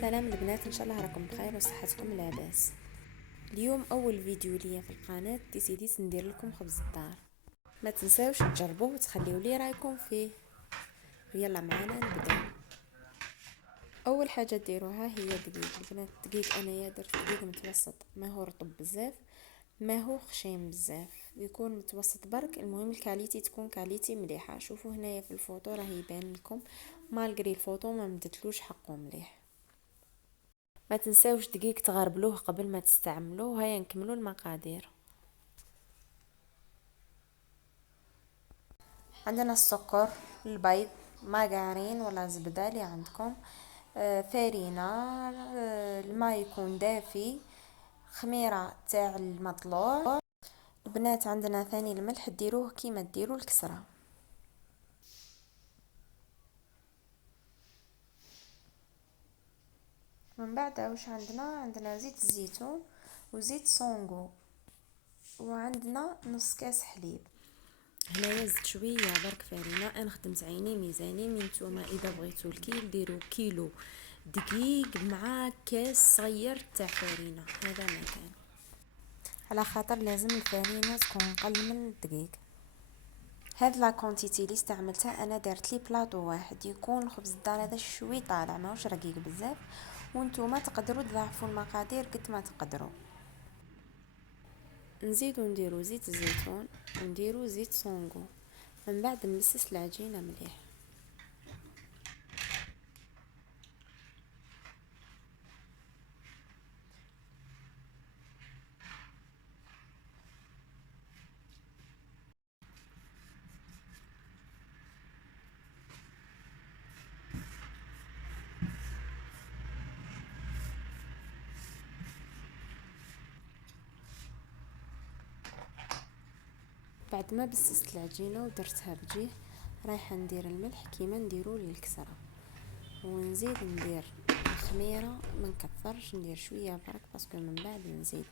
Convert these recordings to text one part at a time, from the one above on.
سلام البنات، ان شاء الله راكم بخير وصحتكم لاباس. اليوم اول فيديو ليا في القناه ديسيديت ندير لكم خبز الدار. ما تنساوش تجربوه وتخليوا لي رايكم فيه. يلا معانا نبداو. اول حاجه ديروها هي دقيق البنات. الدقيق انايا درت دقيق متوسط، ما هو رطب بزاف ما هو خشين بزاف، يكون متوسط برك. المهم الكاليتي تكون كاليتي مليحه. شوفوا هنايا في الفوطو راه يبان لكم، مالغري الفوطو ما مدتلوش حقه مليح. ما تنساوش دقيق تغربلوه قبل ما تستعملوه. هيا نكملوا المقادير. عندنا السكر، البيض، ماغارين ولا زبده اللي عندكم، فارينه، الماء يكون دافي، خميره تاع المطلوع. البنات عندنا ثاني الملح، ديروه كيما ديروا الكسره. من بعد واش عندنا زيت الزيتون وزيت سونغو، وعندنا نص كاس حليب. هنايا زدت شويه برك فارينه. انا خدمت عيني ميزاني. من نتوما اذا بغيتوا الكيل ديروا كيلو دقيق مع كاس صغير تاع فارينه، هذا ما كان، على خاطر لازم الفارينه تكون قل من الدقيق. هاد لا كونتيتي اللي استعملتها انا درت لي بلاطو واحد، يكون الخبز الدار هذا شوي طالع ماهوش رقيق بزاف، وانتوما تقدروا تضاعفوا المقادير قد ما تقدروا. نزيدو نديرو زيت الزيتون ونديرو زيت سونغو. من بعد نمسس العجينه مليح. بعد ما بسست العجينه ودرتها بجيه، رايحه ندير الملح كيما نديرو للكسره، ونزيد ندير الخميره. ما نكثرش، ندير شويه برك باسكو من بعد نزيد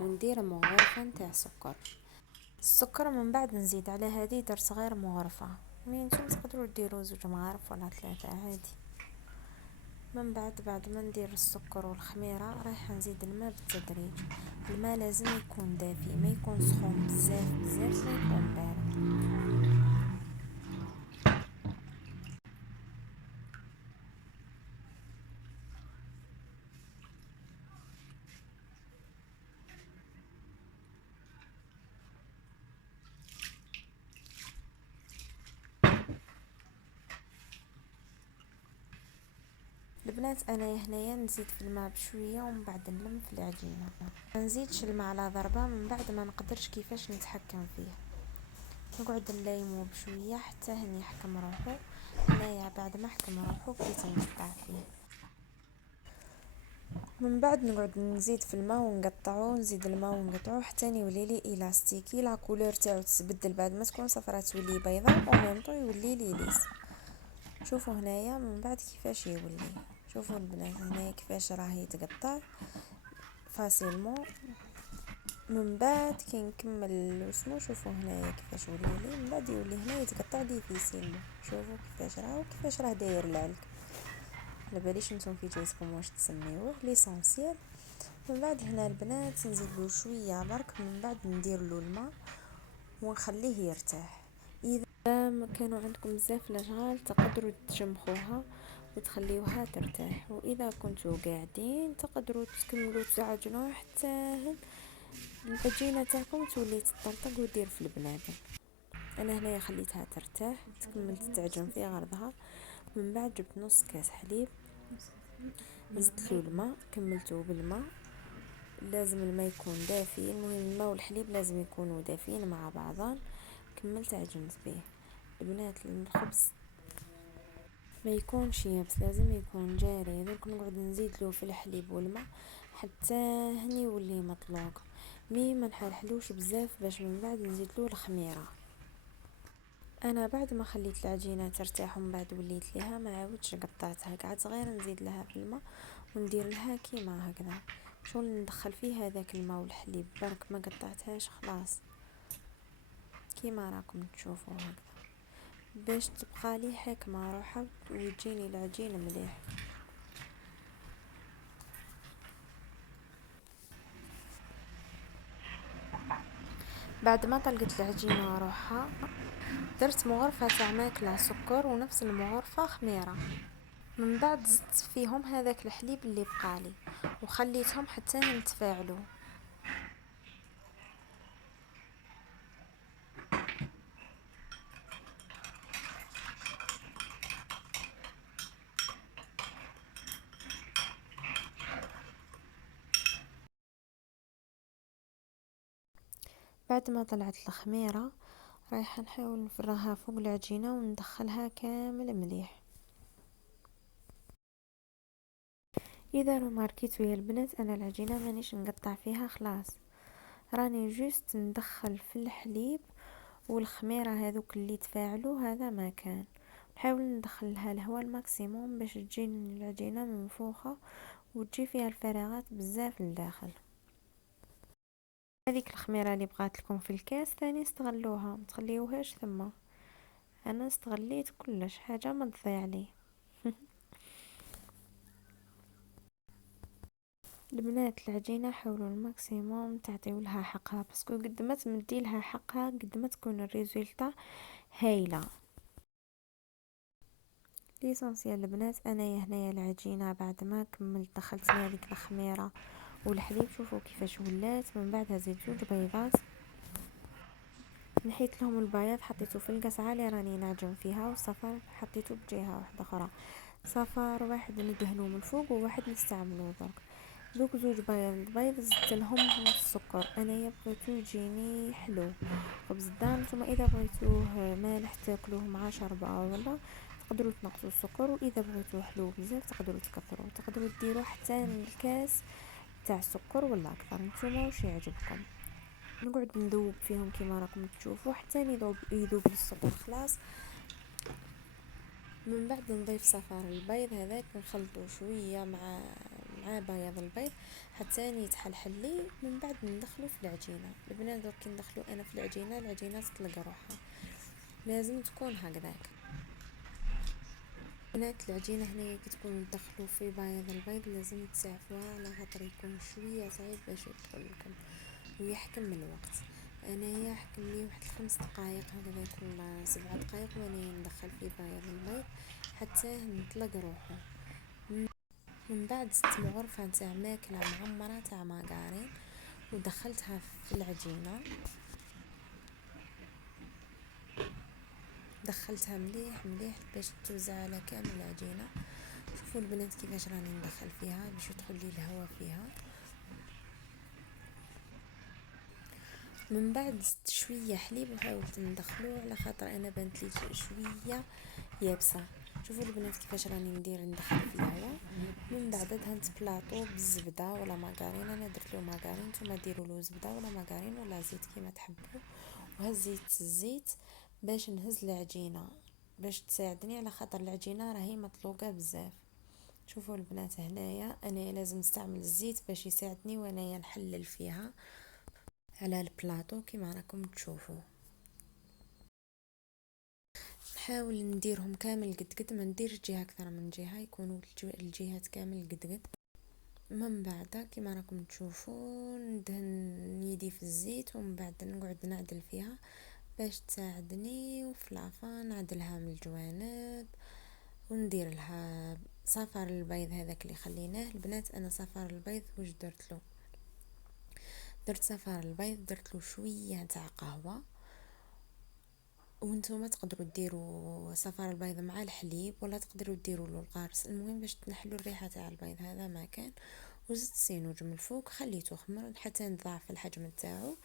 وندير مغرفه نتاع سكر. السكر من بعد نزيد على هذه درت غير مغرفه، مي نتوما تقدروا ديروا 2 مغارف ولا 3 عادي. من بعد ما ندير السكر والخميره رايحه نزيد الماء بالتدريج. الماء لازم يكون دافي، ما يكون سخون بزاف بزاف، ما يكون بارد. البنات انا هنايا نزيد في الماء بشويه ومن بعد نلم في العجينه. ما نزيدش الماء على ضربه، من بعد ما نقدرش كيفاش نتحكم فيه. نقعد نليمو بشويه حتى هني يحكم روحو. هنايا بعد ما حكم روحو بديت نقطع فيه. من بعد نقعد نزيد في الماء ونقطعو، نزيد الماء ونقطعو حتى يولي لي الاستيكي. لا كولور تاعو تتبدل، بعد ما تكون صفرا تولي بيضاء وميمطو يولي لي ليس. شوفوا هنايا من بعد كيفاش يولي. شوفوا البنات هنايا كيفاش راه يتقطع فاسيلمون. من بعد كي نكمل وسمو شوفوا هنايا كيفاش ولي لي. من بعد يولي هنا يتقطع ديفيسيلمون. شوفوا كيفاش راه داير العلك. على باليش نتوما في جايزكم واش تسميوه ليسونسيال. من بعد هنا البنات نزيدلو شويه برك، من بعد ندير له الماء ونخليه يرتاح. اذا ما كانوا عندكم بزاف الاشغال تقدروا تجمخوها وتخليوها ترتاح، واذا كنتوا قاعدين تقدروا تكملوا تعجنوا حتى العجينه تاعكم تولي تطرطق ودير في البنادم. انا هنا خليتها ترتاح، تكملت تعجن في غرضها. من بعد جبت نص كاس حليب، زدت له الماء، كملته بالماء. لازم الماء يكون دافي. المهم الماء والحليب لازم يكونوا دافين مع بعضان. كملت عجنت به. البنات الخبز ما يكونش يابس، لازم يكون جاري. درك نقعد نزيد له في الحليب والماء حتى هني يولي مطلوق. مي ما نحلحلوش بزاف باش من بعد نزيد له الخميره. انا بعد ما خليت العجينه ترتاح ومن بعد وليت ليها ما عاودش قطعتها، قعدت غير نزيد لها في الماء وندير لها كيما هكذا. شغل ندخل فيه هذاك الماء والحليب برك، ما قطعتهاش خلاص كيما راكم تشوفوا هكذا، باش تبقى لي حكمه روحها وتجيني العجين مليح. بعد ما طلقت العجينة روحها درت مغرفة تاع ماكلة سكر ونفس المغرفة خميرة. من بعد زدت فيهم هذاك الحليب اللي بقالي وخليتهم حتى يتفاعلوا. بعد ما طلعت الخميرة رايحة نحاول نفرغها فوق العجينة وندخلها كامل مليح. اذا ماركيتو يا البنات انا العجينة مانيش نقطع فيها خلاص، راني جوست ندخل في الحليب والخميرة هذوك اللي تفاعلوا هذا ما كان، نحاول ندخلها الهواء الماكسيموم باش تجي العجينة منفوخة وتجي فيها الفراغات بزاف لداخل. هذيك الخميرة اللي بقات لكم في الكاس ثاني استغلوها، ما تخليوهاش ثم، انا استغليت كلش حاجة ما تضيع لي. البنات العجينة حاولوا الماكسيموم تعطيو لها حقها، باسكو قد ما تمدي لها حقها قد ما تكون الريزولتا هايله. ليسونسيال البنات انايا هنايا العجينه بعد ما كملت دخلت لها ديك الخميره والحليب، شوفوا كيفاش ولات. من بعد هزيت 2 بيضات، نحيت لهم البياض حطيته في القصعه اللي راني نعجن فيها، والصفار حطيته بجهه واحده اخرى، صفار واحد ندهنوه من فوق وواحد نستعملوه درك. دوك 2 بيض زدت لهم السكر، انايا بغيتو يجيني حلو خبز الدار. نتوما اذا بغيتوه مالح تاكلوه مع شربة ولا تقدروا تنقصوا السكر، واذا بغيتوه حلو بزاف تقدروا تكثروا، تقدروا ديروا حتى الكاس تاع السكر ولا اكثر، نتوما واش يعجبكم. نقعد نذوب فيهم كيما راكم تشوفوا حتى يذوب السكر خلاص. من بعد نضيف صفار البيض هذاك نخلطه شويه مع بياض البيض حتى يتحلحل لي. من بعد ندخلو في العجينه البنات، دوك كي ندخلو انا في العجينه تطلق روحها، لازم تكون هكذاك. بنات العجينه هنايا كي تكونوا تدخلوا في بياض البيض لازم تسعفوها على خاطر يكون شويه صعيب باش يدخل لكم ويحكم الوقت. انايا حكم لي واحد 5 دقائق هكذاك ولا 7 دقائق وانا ندخل في بياض البيض حتى نطلق روحه. من بعد زدت مغرفه تاع ماكله معمره تاع ماغارين ودخلتها في العجينه، دخلتها مليح مليح باش توزع على كامل العجينه. شوفوا البنات كيفاش راني ندخل فيها باش يدخل لي الهواء فيها. من بعد زدت شويه حليب وحاولت ندخلوه على خاطر انا بانت لي شويه يابسه. شوفوا البنات كيفاش راني ندخل في الهواء. من بعد دهنت بلاطو بالزبده ولا ماغارين، انا درت له ماغارين، نتوما ديروا له زبده ولا ماغارين ولا زيت كيما تحبوا. وهزيت الزيت باش نهز العجينه باش تساعدني على خاطر العجينه راهي مطلوقه بزاف. شوفوا البنات هنايا انا لازم نستعمل الزيت باش يساعدني وانا نحلل فيها على البلاطو كيما راكم تشوفوا. نحاول نديرهم كامل قد ما ندير جهه اكثر من جهه يكونوا الجهات كامل قد. من بعد كيما راكم تشوفوا ندهن يدي في الزيت ومن بعد نقعد نعدل فيها باش تساعدني، وفي لافان نعدلها من الجوانب وندير لها صفار البيض هذاك اللي خليناه. البنات انا صفار البيض واش درت له، درت صفار البيض درت له شويه تاع قهوه، وانتم تقدروا ديروا صفار البيض مع الحليب ولا تقدروا ديروا له القارص، المهم باش تنحلوا الريحه تاع البيض هذا ما كان. وزدت سينوج من الفوق خليته خمر حتى نضاعف الحجم تاعو.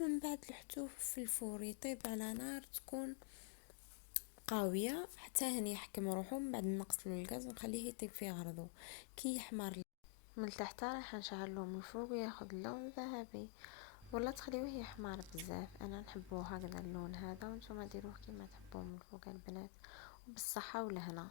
من بعد لحتوه في الفور يطيب على نار تكون قويه حتى هني يحكم روحو. من بعد نقصلو الغاز ونخليه يطيب في عرضه. كي يحمر من تحت راح نشعلو من فوق وياخذ لون ذهبي، ولا تخليوه يحمر بزاف. انا نحبوه هكذا اللون هذا، وانتم ديروه كيما تحبوه من فوق البنات. وبالصحه والهنا.